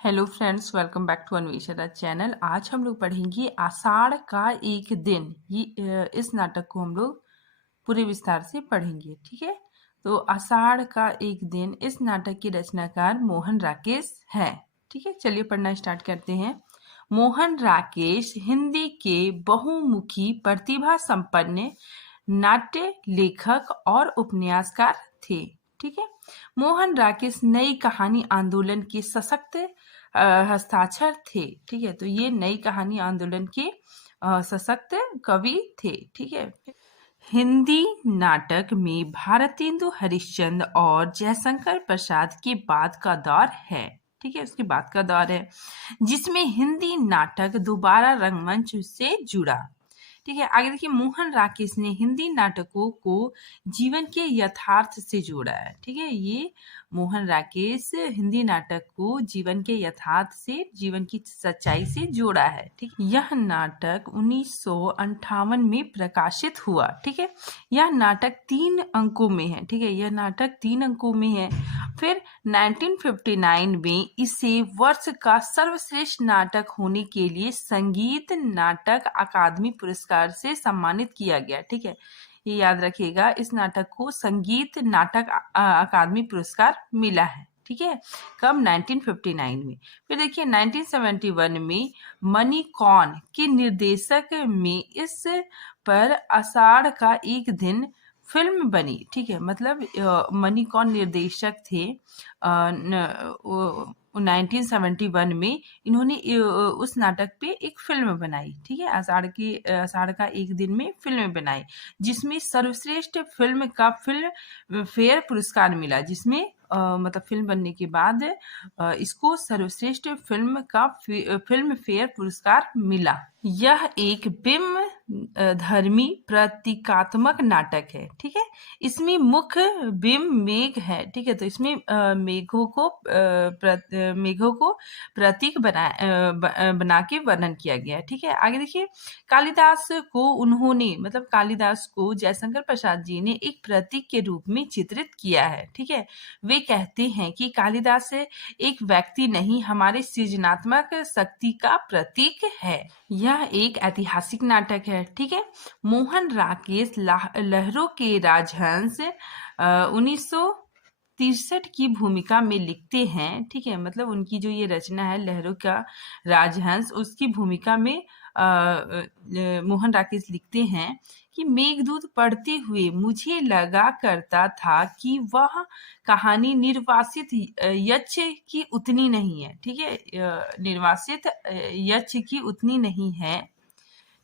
Hello friends, welcome back to Anvesha channel. आज हम लोग पढ़ेंगे आषाढ़ का एक दिन। इस नाटक को हम लोग पूरे विस्तार से पढ़ेंगे। ठीक है, तो आषाढ़ का एक दिन इस नाटक के रचनाकार मोहन राकेश है। ठीक है, चलिए पढ़ना स्टार्ट करते हैं। मोहन राकेश हिंदी के बहुमुखी प्रतिभा संपन्न नाट्य लेखक और उपन्यासकार थे। ठीक है, मोहन राकेश नई कहानी आंदोलन के सशक्त हस्ताक्षर थे। ठीक है, तो ये नई कहानी आंदोलन के सशक्त कवि थे। ठीक है, हिंदी नाटक में भारतेंदु हरिश्चंद्र और जयशंकर प्रसाद के बाद का दौर है। ठीक है, उसके बाद का दौर है जिसमें हिंदी नाटक दोबारा रंगमंच से जुड़ा। ठीक है, आगे देखिए, मोहन राकेश ने हिंदी नाटकों को जीवन के यथार्थ से जोड़ा है। ठीक है, ये मोहन राकेश हिंदी नाटक को जीवन के यथार्थ से, जीवन की सच्चाई से जोड़ा है। ठीक, यह नाटक 1958 में प्रकाशित हुआ। ठीक है, यह नाटक 3 अंकों में है। ठीक है, यह नाटक 3 अंकों में है। फिर 1959 में इसे वर्ष का सर्वश्रेष्ठ नाटक होने के लिए संगीत नाटक अकादमी पुरस्कार से सम्मानित किया गया। ठीक है, ये याद रखिएगा, इस नाटक को संगीत नाटक अकादमी पुरस्कार मिला है। ठीक है, कब? 1959 में। फिर देखिए 1971 में मनी कौन के निर्देशक में इस पर आषाढ़ का एक दिन फिल्म बनी। ठीक है, मतलब मनी कौन निर्देशक थे। 1971 में इन्होंने उस नाटक पे एक फिल्म बनाई। ठीक है, आषाढ़ का एक दिन में फिल्म बनाई जिसमें सर्वश्रेष्ठ फिल्म का फिल्म फेयर पुरस्कार मिला। जिसमें मतलब फिल्म बनने के बाद इसको सर्वश्रेष्ठ फिल्म का फिल्म फेयर पुरस्कार मिला। यह एक बिंब धर्मी प्रतीकात्मक नाटक है। ठीक है, इसमें मुख्य बिंब मेघ है। ठीक है, तो इसमें मेघों को प्रतीक बना के वर्णन किया गया है। ठीक है, आगे देखिए, कालिदास को उन्होंने, मतलब कालिदास को जयशंकर प्रसाद जी ने एक प्रतीक के रूप में चित्रित किया है। ठीक है, वे कहते हैं कि कालिदास एक व्यक्ति नहीं, हमारे सृजनात्मक शक्ति का प्रतीक है। यह एक ऐतिहासिक नाटक है। ठीक है, मोहन राकेश लहरों के राजहंस 1963 की भूमिका में लिखते हैं। ठीक है, मतलब उनकी जो ये रचना है लहरों का राजहंस, उसकी भूमिका में मोहन राकेश लिखते हैं कि मेघदूत पढ़ते हुए मुझे लगा करता था कि वह कहानी निर्वासित यक्ष की उतनी नहीं है। ठीक है, निर्वासित यक्ष की उतनी नहीं है।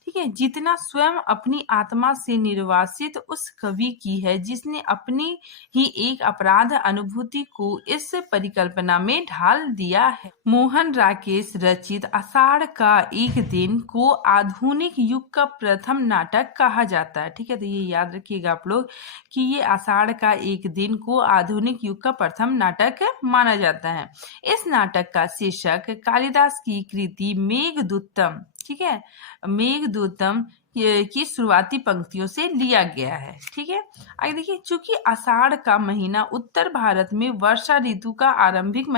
ठीक है, जितना स्वयं अपनी आत्मा से निर्वासित उस कवि की है जिसने अपनी ही एक अपराध अनुभूति को इस परिकल्पना में ढाल दिया है। मोहन राकेश रचित आषाढ़ का एक दिन को आधुनिक युग का प्रथम नाटक कहा जाता है। ठीक है, तो ये याद रखिएगा आप लोग कि ये आषाढ़ का एक दिन को आधुनिक युग का प्रथम नाटक माना जाता है। इस नाटक का शीर्षक कालिदास की कृति मेघदूतम, ठीक है, मेघदूतम की शुरुआती पंक्तियों से लिया गया है। ठीक है, आगे देखिए, चूंकि आषाढ़ का महीना उत्तर भारत में वर्षा ऋतु का आरंभिक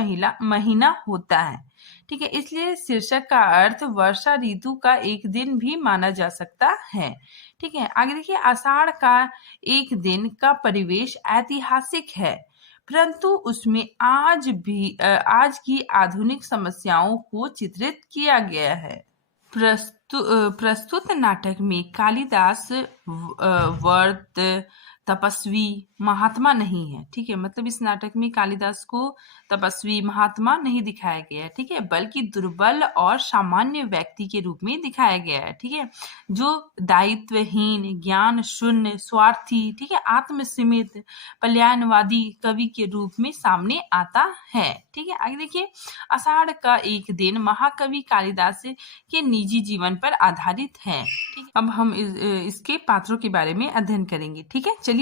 महीना होता है। ठीक है, इसलिए शीर्षक का अर्थ वर्षा ऋतु का एक दिन भी माना जा सकता है। ठीक है, आगे देखिए, आषाढ़ का एक दिन का परिवेश ऐतिहासिक है, परंतु उसमें आज की आधुनिक समस्याओं को चित्रित किया गया है। प्रस्तुत नाटक में कालिदास वर्त तपस्वी महात्मा नहीं है। ठीक है, मतलब इस नाटक में कालिदास को तपस्वी महात्मा नहीं दिखाया गया है। ठीक है, बल्कि दुर्बल और सामान्य व्यक्ति के रूप में दिखाया गया है। ठीक है, जो दायित्वहीन, ज्ञान शून्य, स्वार्थी, ठीक है, आत्मसीमित, पलायनवादी कवि के रूप में सामने आता है। ठीक है, आगे देखिए, आषाढ़ का एक दिन महाकवि कालिदास के निजी जीवन पर आधारित है। ठीक है, अब हम इसके पात्रों के बारे में अध्ययन करेंगे। ठीक है, चलिए,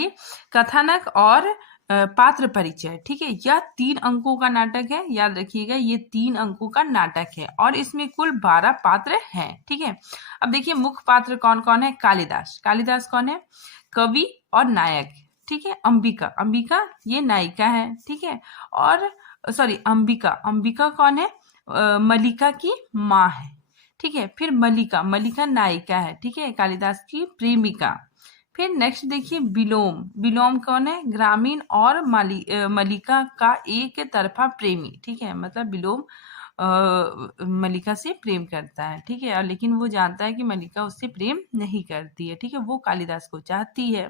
कथानक और पात्र परिचय। ठीक है, यह 3 अंकों का नाटक है। याद रखिएगा, ये 3 अंकों का नाटक है और इसमें कुल 12 पात्र हैं। ठीक है, अब देखिए, मुख्य पात्र कौन कौन है। कालिदास, कालिदास कौन है? कवि और नायक। ठीक है, अंबिका, अंबिका ये नायिका है। ठीक है, और अंबिका, अंबिका कौन है? मलिका की माँ है, ठीक है। फिर मलिका, मलिका नायिका है, ठीक है, कालिदास की प्रेमिका। फिर नेक्स्ट देखिए विलोम, विलोम कौन है? ग्रामीण और मलिका का एक तरफा प्रेमी, ठीक है, मतलब विलोम मलिका से प्रेम करता है, ठीक है, और लेकिन वो जानता है कि मलिका उससे प्रेम नहीं करती है, ठीक है, वो कालिदास को चाहती है।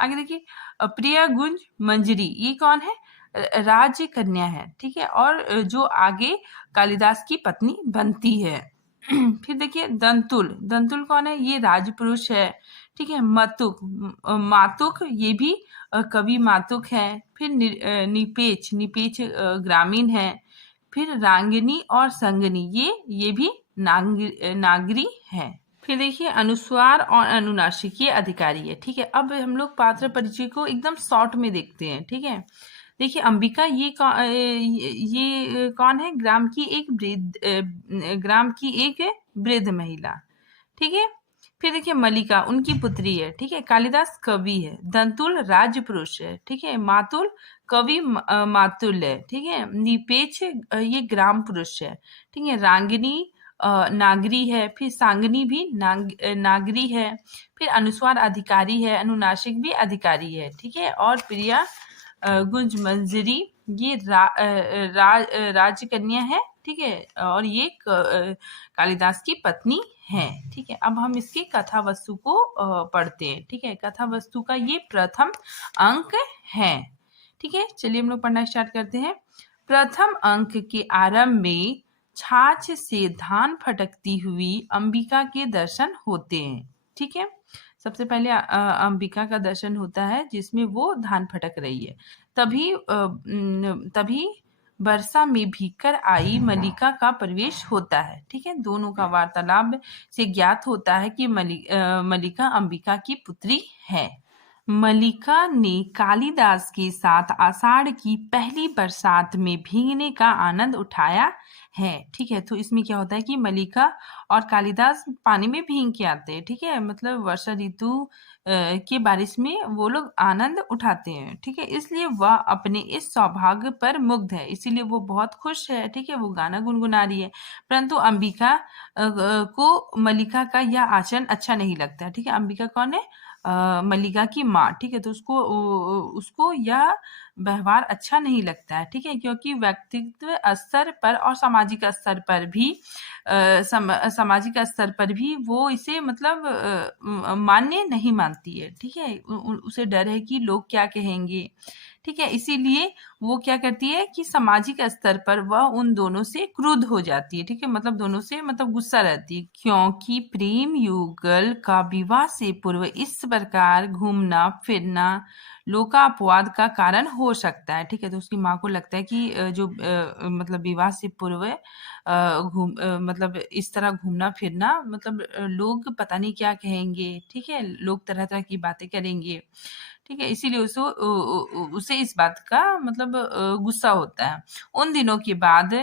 आगे देखिए प्रिया गुंज मंजरी, ये कौन है? राज कन्या है, ठीक है, और जो आगे कालिदास की पत्नी बनती है। फिर देखिए दंतुल, दंतुल कौन है? ये राजपुरुष है, ठीक है। मतुक, मातुक, ये भी कवि मातुक है। फिर निपेच, निपेच ग्रामीण है। फिर रांगिनी और संगनी, ये भी नागरी है। फिर देखिए अनुस्वार और अनुनासिक, ये अधिकारी है, ठीक है। अब हम लोग पात्र परिचय को एकदम शॉर्ट में देखते हैं, ठीक है। देखिए अंबिका, ये कौन है? ग्राम की एक वृद्ध महिला, ठीक है। फिर देखिए मलिका उनकी पुत्री है, ठीक है। कालिदास कवि है। दंतुल राजपुरुष है, ठीक है। मातुल कवि मातुल है, ठीक है। निपेच ये ग्राम पुरुष है, ठीक है। रांगिनी नागरी है। फिर सांगनी भी नागरी है। फिर अनुस्वार अधिकारी है, अनुनासिक भी अधिकारी है, ठीक है। और प्रिया गुंज मंजरी, ये राजकन्या है, ठीक है, और ये कालिदास की पत्नी है, ठीक है। अब हम इसकी कथा वस्तु को पढ़ते हैं, ठीक है। कथा वस्तु का ये प्रथम अंक है, ठीक है। चलिए हम लोग पढ़ना स्टार्ट करते हैं। प्रथम अंक के आरंभ में छाछ से धान फटकती हुई अंबिका के दर्शन होते हैं, ठीक है। सबसे पहले अंबिका का दर्शन होता है जिसमें वो धान फटक रही है। तभी वर्षा में भीगकर आई मलिका का प्रवेश होता है, ठीक है। दोनों का वार्तालाप से ज्ञात होता है कि मलिका अंबिका की पुत्री है। मलिका ने कालिदास के साथ आषाढ़ की पहली बरसात में भीगने का आनंद उठाया है, ठीक है। तो इसमें क्या होता है कि मलिका और कालिदास पानी में भीग के आते हैं, ठीक है, मतलब वर्षा ऋतु के बारिश में वो लोग आनंद उठाते हैं, ठीक है। इसलिए वह अपने इस सौभाग्य पर मुग्ध है, इसीलिए वो बहुत खुश है, ठीक है, वो गाना गुनगुना रही है। परंतु अंबिका को मलिका का यह आचरण अच्छा नहीं लगता, ठीक है। अंबिका कौन है? मलिका की माँ, ठीक है। तो उसको यह व्यवहार अच्छा नहीं लगता है, ठीक है, क्योंकि व्यक्तित्व स्तर पर और सामाजिक स्तर पर भी सामाजिक स्तर पर भी वो इसे मतलब मान्य नहीं मानती है, ठीक है। उसे डर है कि लोग क्या कहेंगे, ठीक है। इसीलिए वो क्या करती है कि सामाजिक स्तर पर वह उन दोनों से क्रुद्ध हो जाती है, ठीक है, मतलब दोनों से मतलब गुस्सा रहती है, क्योंकि प्रेम युगल का विवाह से पूर्व इस प्रकार घूमना फिरना लोकापवाद का कारण हो सकता है, ठीक है। तो उसकी माँ को लगता है कि मतलब विवाह से पूर्व मतलब इस तरह घूमना फिरना मतलब लोग पता नहीं क्या कहेंगे, ठीक है, लोग तरह तरह की बातें करेंगे, ठीक है। इसीलिए उसे इस बात का मतलब गुस्सा होता है। उन दिनों के बाद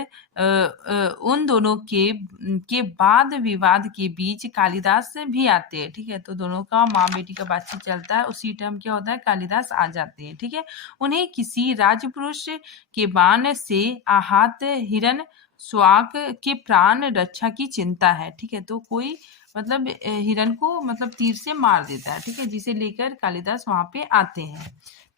उन दोनों के बाद विवाद के बीच कालिदास भी आते हैं, ठीक है। तो दोनों का माँ बेटी का बातचीत चलता है, उसी टाइम क्या होता है कालिदास आ जाते हैं, ठीक है। उन्हें किसी राजपुरुष के बाण से आहत हिरण स्वाक के प्राण रक्षा की चिंता है, ठीक है। तो कोई मतलब हिरण को मतलब तीर से मार देता है, ठीक है, जिसे लेकर कालिदास वहां पे आते हैं,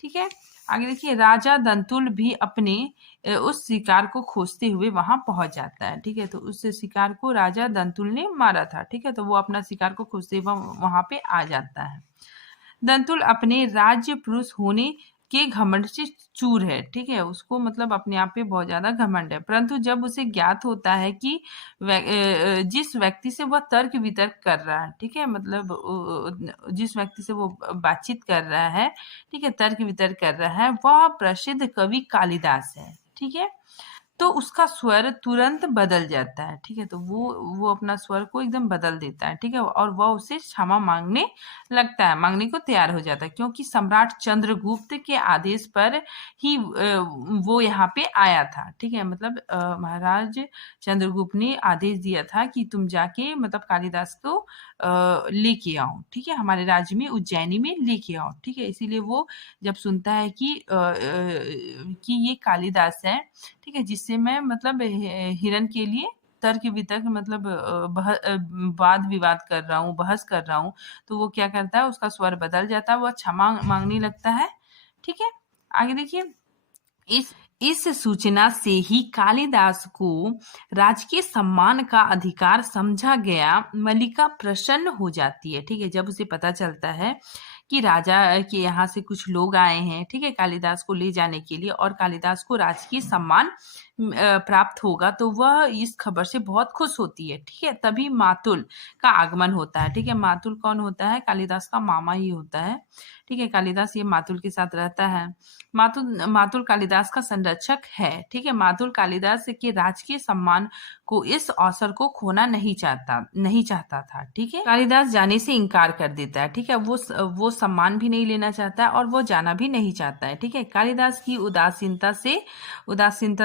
ठीक है। आगे देखिए राजा दंतुल भी अपने उस शिकार को खोजते हुए वहां पहुंच जाता है, ठीक है। तो उस शिकार को राजा दंतुल ने मारा था, ठीक है, तो वो अपना शिकार को खोजते हुए वहां पे आ जाता है। दंतुल अपने राज्य पुरुष होने के घमंड से चूर है, ठीक है, उसको मतलब अपने आप पे बहुत ज्यादा घमंड है। परंतु जब उसे ज्ञात होता है कि जिस व्यक्ति से वह तर्क वितर्क कर रहा है, ठीक है, मतलब जिस व्यक्ति से वो बातचीत कर रहा है, ठीक है, तर्क वितर्क कर रहा है, वह प्रसिद्ध कवि कालिदास है, ठीक है। तो उसका स्वर तुरंत बदल जाता है, ठीक है। तो वो अपना स्वर को एकदम बदल देता है, ठीक है, और वह उसे क्षमा मांगने लगता है, मांगने को तैयार हो जाता है, क्योंकि सम्राट चंद्रगुप्त के आदेश पर ही वो यहाँ पे आया था, ठीक है। मतलब महाराज चंद्रगुप्त ने आदेश दिया था कि तुम जाके मतलब कालिदास को लेके आओ, ठीक है, हमारे राज्य में उज्जैनी में लेके आओ, ठीक है। इसीलिए वो जब सुनता है कि ये कालिदास है, ठीक है, जिससे मैं मतलब हिरन के लिए तर्क वितर्क मतलब वाद विवाद कर रहा हूँ, बहस कर रहा हूँ, तो वो क्या करता है, उसका स्वर बदल जाता है, वो क्षमा मांगने लगता है। ठीक है, आगे देखिए, इस सूचना से ही कालिदास को राजकीय सम्मान का अधिकार समझा गया। मल्लिका प्रसन्न हो जाती है। ठीक है, जब उसे पता चलता है कि राजा के यहाँ से कुछ लोग आए हैं, ठीक है, कालिदास को ले जाने के लिए, और कालिदास को राजकीय सम्मान प्राप्त होगा, तो वह इस खबर से बहुत खुश होती है। ठीक है, तभी मातुल का आगमन होता है। ठीक है, मातुल कौन होता है? कालिदास का मामा ही होता है। ठीक है, कालिदास ये मातुल के साथ रहता है। मातुल कालिदास का संरक्षक है। ठीक है, मातुल कालिदास के राजकीय सम्मान को, इस अवसर को खोना नहीं चाहता था। ठीक है, कालिदास जाने से इनकार कर देता है। ठीक है, वो सम्मान भी नहीं लेना चाहता है और वो जाना भी नहीं चाहता है। ठीक है, कालिदास की उदासीनता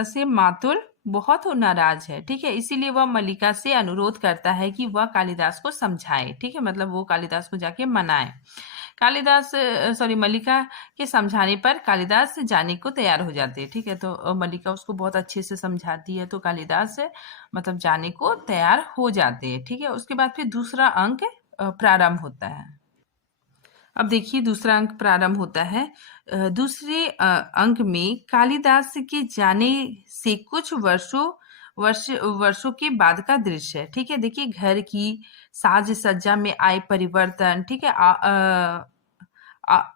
से मातुल बहुत नाराज है। ठीक है, इसीलिए वह मल्लिका से अनुरोध करता है कि वह कालिदास को समझाए। ठीक है, मतलब वो कालिदास को जाके मनाए। मल्लिका के समझाने पर कालिदास जाने को तैयार हो जाते हैं। ठीक है, तो मल्लिका उसको बहुत अच्छे से समझाती है, तो कालिदास मतलब जाने को तैयार हो जाते हैं। ठीक है, उसके बाद फिर दूसरा अंक प्रारंभ होता है। अब देखिए, दूसरा अंक प्रारंभ होता है। दूसरे अंक में कालिदास के जाने से कुछ वर्षों के बाद का दृश्य है। ठीक है, देखिए, घर की साज सज्जा में आए परिवर्तन, ठीक है,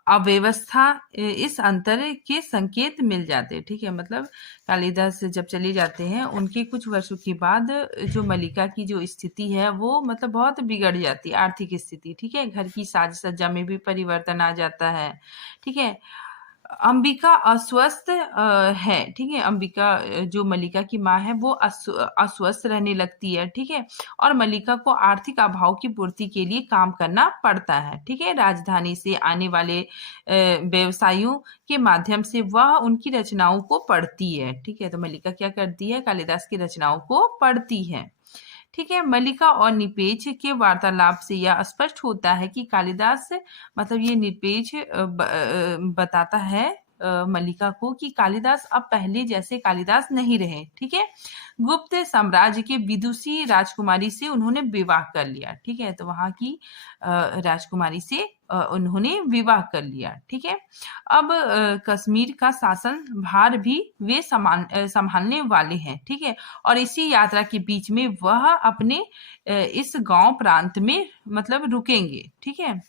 अव्यवस्था, इस अंतर के संकेत मिल जाते हैं। ठीक है, मतलब कालिदास जब चले जाते हैं, उनके कुछ वर्षों के बाद जो मल्लिका की जो स्थिति है वो मतलब बहुत बिगड़ जाती है, आर्थिक स्थिति। ठीक है, घर की साज सज्जा में भी परिवर्तन आ जाता है। ठीक है, अंबिका अस्वस्थ है। ठीक है, अंबिका जो मल्लिका की माँ है वो अस्वस्थ रहने लगती है। ठीक है, और मल्लिका को आर्थिक अभाव की पूर्ति के लिए काम करना पड़ता है। ठीक है, राजधानी से आने वाले व्यवसायियों के माध्यम से वह उनकी रचनाओं को पढ़ती है। ठीक है, तो मल्लिका क्या करती है? कालिदास की रचनाओं को पढ़ती है। ठीक है, मल्लिका और निपेज के वार्तालाप से यह स्पष्ट होता है कि कालिदास मतलब ये निपेज बताता है मल्लिका को कि कालिदास अब पहले जैसे कालिदास नहीं रहे। ठीक है, गुप्त साम्राज्य के विदुषी राजकुमारी से उन्होंने विवाह कर लिया। ठीक है, तो वहां की राजकुमारी से उन्होंने विवाह कर लिया। ठीक है, अब कश्मीर का शासन भार भी वे संभालने वाले हैं। ठीक है, और इसी यात्रा के बीच में वह अपने इस गांव प्रांत में मतलब रुकेंगे। ठीक है,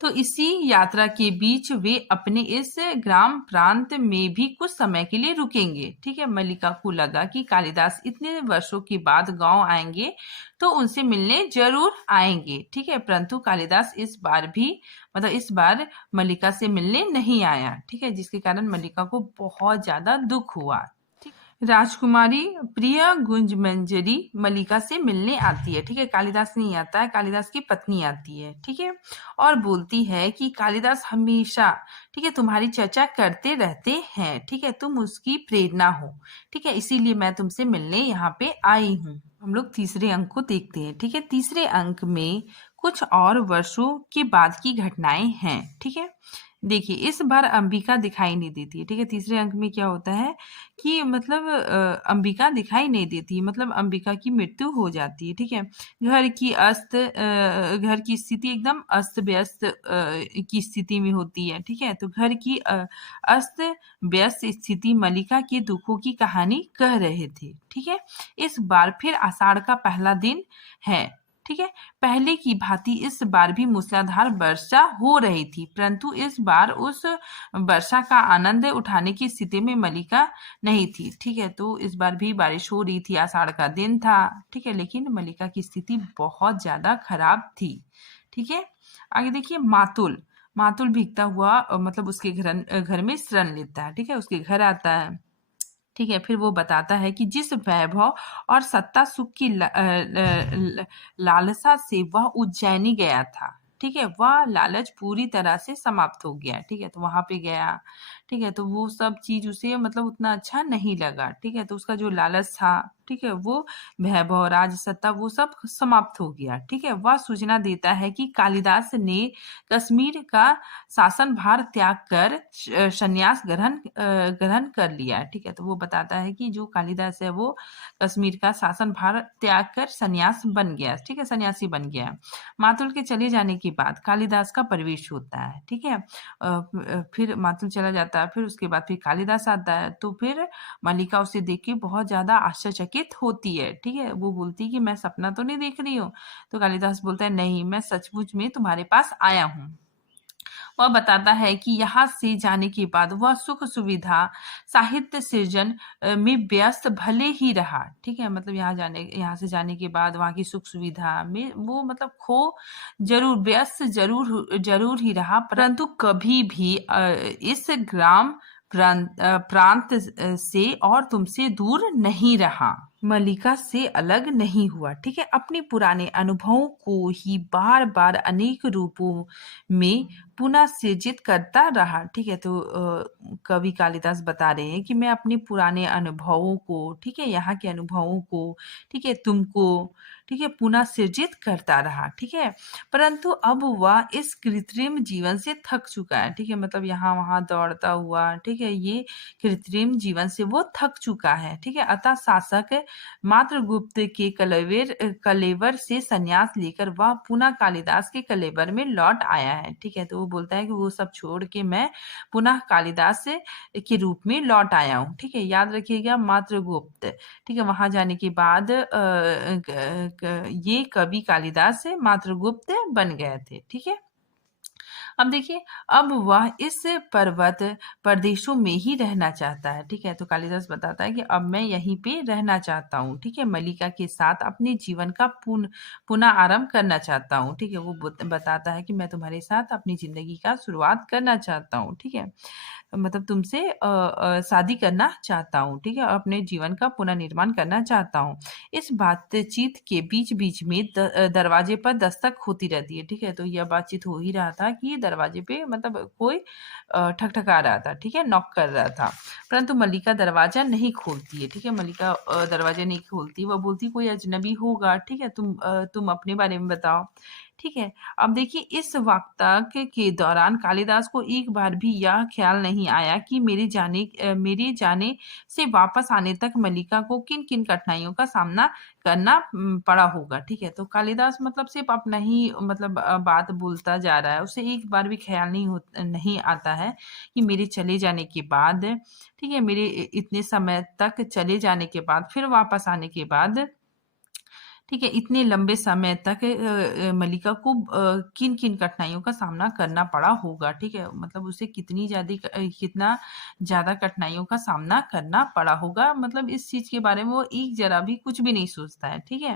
तो इसी यात्रा के बीच वे अपने इस ग्राम प्रांत में भी कुछ समय के लिए रुकेंगे। ठीक है, मल्लिका को लगा कि कालिदास इतने वर्षों के बाद गांव आएंगे तो उनसे मिलने जरूर आएंगे। ठीक है, परंतु कालिदास इस बार मल्लिका से मिलने नहीं आया। ठीक है, जिसके कारण मल्लिका को बहुत ज्यादा दुख हुआ। राजकुमारी प्रिय गुंजमंजरी मल्लिका से मिलने आती है। ठीक है, कालिदास नहीं आता है, कालिदास की पत्नी आती है। ठीक है, और बोलती है कि कालिदास हमेशा, ठीक है, तुम्हारी चर्चा करते रहते हैं। ठीक है, तुम उसकी प्रेरणा हो। ठीक है, इसीलिए मैं तुमसे मिलने यहाँ पे आई हूँ। हम लोग तीसरे अंक को देखते हैं। ठीक है, तीसरे अंक में कुछ और वर्षों के बाद की घटनाएं हैं। ठीक है, देखिए, इस बार अंबिका दिखाई नहीं देती है। ठीक है, तीसरे अंक में क्या होता है कि मतलब अंबिका दिखाई नहीं देती, मतलब अंबिका की मृत्यु हो जाती है। ठीक है, घर की स्थिति एकदम अस्त व्यस्त की स्थिति में होती है। ठीक है, तो घर की अस्त व्यस्त स्थिति मल्लिका के दुखों की कहानी कह रहे थे। ठीक है, इस बार फिर आषाढ़ का पहला दिन है। ठीक है, पहले की भांति इस बार भी मूसलाधार वर्षा हो रही थी, परंतु इस बार उस वर्षा का आनंद उठाने की स्थिति में मल्लिका नहीं थी। ठीक है, तो इस बार भी बारिश हो रही थी, आषाढ़ का दिन था। ठीक है, लेकिन मल्लिका की स्थिति बहुत ज्यादा खराब थी। ठीक है, आगे देखिए, मातुल भीगता हुआ मतलब उसके घर में शरण लेता है। ठीक है, उसके घर आता है। ठीक है, फिर वो बताता है कि जिस वैभव और सत्ता सुख की लालसा से वह उज्जैनी गया था, ठीक है, वह लालच पूरी तरह से समाप्त हो गया। ठीक है, तो वहां पे गया। ठीक है, तो वो सब चीज़ उसे मतलब उतना अच्छा नहीं लगा, ठीक है, तो उसका जो लालच था, ठीक है, वो वैभव, राजसत्ता वो सब समाप्त हो गया, ठीक है। वह सूचना देता है कि कालिदास ने कश्मीर का शासन भार त्याग कर संन्यास ग्रहण कर लिया है, ठीक है, तो वो बताता है कि जो कालिदास है वो कश्मीर का शासन भार त्याग कर संन्यास बन गया, ठीक है, सन्यासी बन गया है। मातुल के चले जाने के बाद कालिदास का प्रवेश होता है, ठीक है। फिर मातुल चला जाता है, फिर उसके बाद फिर कालिदास आता है, तो फिर मल्लिका उसे देख के बहुत ज्यादा आश्चर्यचकित होती है, ठीक है, वो बोलती है कि मैं सपना तो नहीं देख रही हूँ। तो कालिदास बोलता है नहीं, मैं सचमुच में तुम्हारे पास आया हूँ। वह बताता है कि यहाँ से जाने के बाद वह सुख सुविधा साहित्य सृजन में व्यस्त भले ही रहा, ठीक है, मतलब यहाँ से जाने के बाद वहाँ की सुख सुविधा में वो मतलब खो जरूर, व्यस्त जरूर ही रहा, परंतु कभी भी इस ग्राम प्रांत से और तुमसे दूर नहीं रहा, मल्लिका से अलग नहीं हुआ, ठीक है। अपने पुराने अनुभवों को ही बार बार अनेक रूपों में पुनः सृजित करता रहा, ठीक है। तो कवि कालिदास बता रहे हैं कि मैं अपने पुराने अनुभवों को, ठीक है, यहाँ के अनुभवों को, ठीक है, तुमको, ठीक है, पुनः सृजित करता रहा, ठीक है, परंतु अब वह इस कृत्रिम जीवन से थक चुका है, ठीक है, मतलब यहाँ वहां दौड़ता हुआ, ठीक है, ये कृत्रिम जीवन से वो थक चुका है, ठीक है। अतः शासक मात्रगुप्त के कलेवर से संन्यास लेकर वह पुनः कालिदास के कलेवर में लौट आया है, ठीक है। तो वो बोलता है कि वो सब छोड़ के मैं पुनः कालिदास के रूप में लौट आया हूँ, ठीक है। याद रखिएगा मात्रगुप्त, ठीक है, वहां जाने के बाद ये कवि कालिदास मात्रगुप्त बन गए थे, ठीक है। अब देखिए, अब वह इस पर्वत प्रदेशों में ही रहना चाहता है, ठीक है। तो कालिदास बताता है कि अब मैं यहीं पे रहना चाहता हूँ, ठीक है, मल्लिका के साथ अपने जीवन का पुनः आरंभ करना चाहता हूँ, ठीक है। वो बताता है कि मैं तुम्हारे साथ अपनी जिंदगी का शुरुआत करना चाहता हूँ, ठीक है, मतलब तुमसे शादी करना चाहता हूँ, ठीक है, अपने जीवन का पुनर्निर्माण करना चाहता हूँ। इस बातचीत के बीच बीच में दरवाजे पर दस्तक होती रहती है, ठीक है। तो यह बातचीत हो ही रहा था कि दरवाजे पे मतलब कोई ठकठका रहा था, ठीक है, नॉक कर रहा था, परंतु मल्लिका दरवाजा नहीं खोलती है, ठीक है, मल्लिका दरवाजा नहीं खोलती, वह बोलती कोई अजनबी होगा, ठीक है, तुम अपने बारे में बताओ, ठीक है। अब देखिए, इस वार्ता के दौरान कालिदास को एक बार भी यह ख्याल नहीं आया कि मेरे जाने से वापस आने तक मल्लिका को किन किन कठिनाइयों का सामना करना पड़ा होगा, ठीक है। तो कालिदास मतलब सिर्फ अपना ही मतलब बात बोलता जा रहा है, उसे एक बार भी ख्याल नहीं आता है कि मेरे चले जाने के बाद, ठीक है, मेरे इतने समय तक चले जाने के बाद, फिर वापस आने के बाद, ठीक है, इतने लंबे समय तक मल्लिका को किन किन कठिनाइयों का सामना करना पड़ा होगा, ठीक है, मतलब उसे कितना ज्यादा कठिनाइयों का सामना करना पड़ा होगा, मतलब इस चीज के बारे में वो एक जरा भी कुछ भी नहीं सोचता है, ठीक है,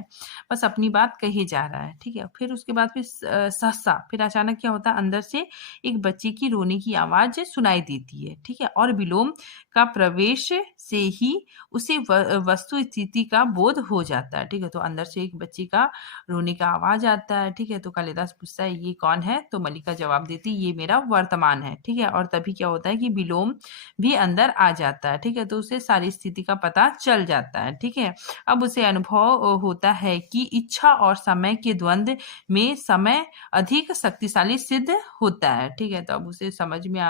बस अपनी बात कही जा रहा है, ठीक है। फिर उसके बाद फिर सहसा फिर अचानक क्या होता है, अंदर से एक बच्चे की रोने की आवाज सुनाई देती है, ठीक है, और विलोम का प्रवेश से ही उसे वस्तु स्थिति का बोध हो जाता है, ठीक है। तो अंदर से एक बच्चे का रोने का आवाज आता है, ठीक है, तो कालिदास पूछता है ये कौन है, तो मल्लिका जवाब देती ये मेरा वर्तमान है, ठीक है, और तभी क्या होता है कि विलोम भी अंदर आ जाता है, ठीक है, तो उसे सारी स्थिति का पता चल जाता है, ठीक है। अब उसे अनुभव होता है कि इच्छा और समय के द्वंद्व में समय अधिक शक्तिशाली सिद्ध होता है, ठीक है। तो अब उसे समझ में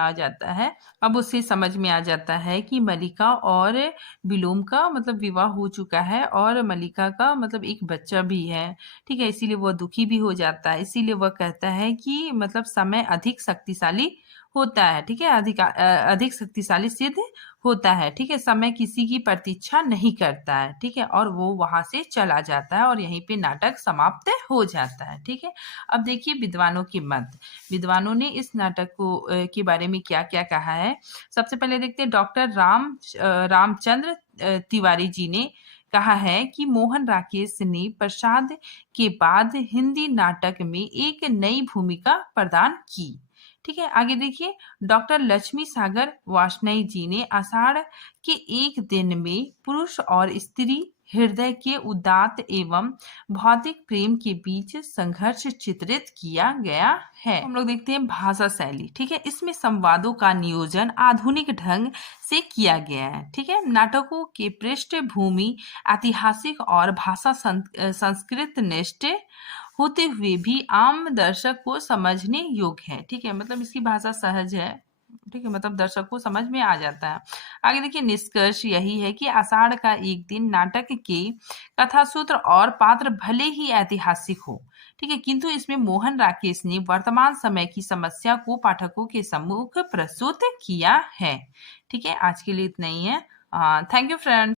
आ जाता है कि मल्लिका और विलोम का मतलब विवाह हो चुका है और मल्लिका का मतलब एक बच्चा भी है, ठीक है, इसीलिए वह दुखी भी हो जाता है, इसीलिए वह कहता है कि मतलब समय अधिक शक्तिशाली होता है, ठीक है, अधिक शक्तिशाली सिद्ध होता है, ठीक है, समय किसी की प्रतीक्षा नहीं करता है, ठीक है, और वो वहां से चला जाता है और यहीं पे नाटक समाप्त हो जाता है, ठीक है। अब देखिए विद्वानों के मत, विद्वानों ने इस नाटक को के बारे में क्या क्या कहा है। सबसे पहले देखते हैं डॉक्टर रामचंद्र तिवारी जी ने कहा है कि मोहन राकेश ने प्रसाद के बाद हिंदी नाटक में एक नई भूमिका प्रदान की, ठीक है, आगे देखिए, डॉक्टर लक्ष्मी सागर वार्ष्णेय जी ने आषाढ़ के एक दिन में पुरुष और स्त्री हृदय के उदात्त एवं भौतिक प्रेम के बीच संघर्ष चित्रित किया गया है। हम लोग देखते हैं भाषा शैली। ठीक है, इसमें संवादों का नियोजन आधुनिक ढंग से किया गया है। ठीक है, नाटकों के पृष्ठभूमि ऐतिहासिक और भाषा संस्कृत निष्ठ होते हुए भी आम दर्शक को समझने योग्य है। ठीक है, मतलब इसकी भाषा सहज है। ठीक है, मतलब दर्शक को समझ में आ जाता है। आगे देखिए, निष्कर्ष यही है कि आषाढ़ का एक दिन नाटक के कथासूत्र और पात्र भले ही ऐतिहासिक हो, ठीक है, किंतु इसमें मोहन राकेश ने वर्तमान समय की समस्या को पाठकों के सम्मुख प्रस्तुत किया है। ठीक है, आज के लिए इतना ही है। Thank you friend.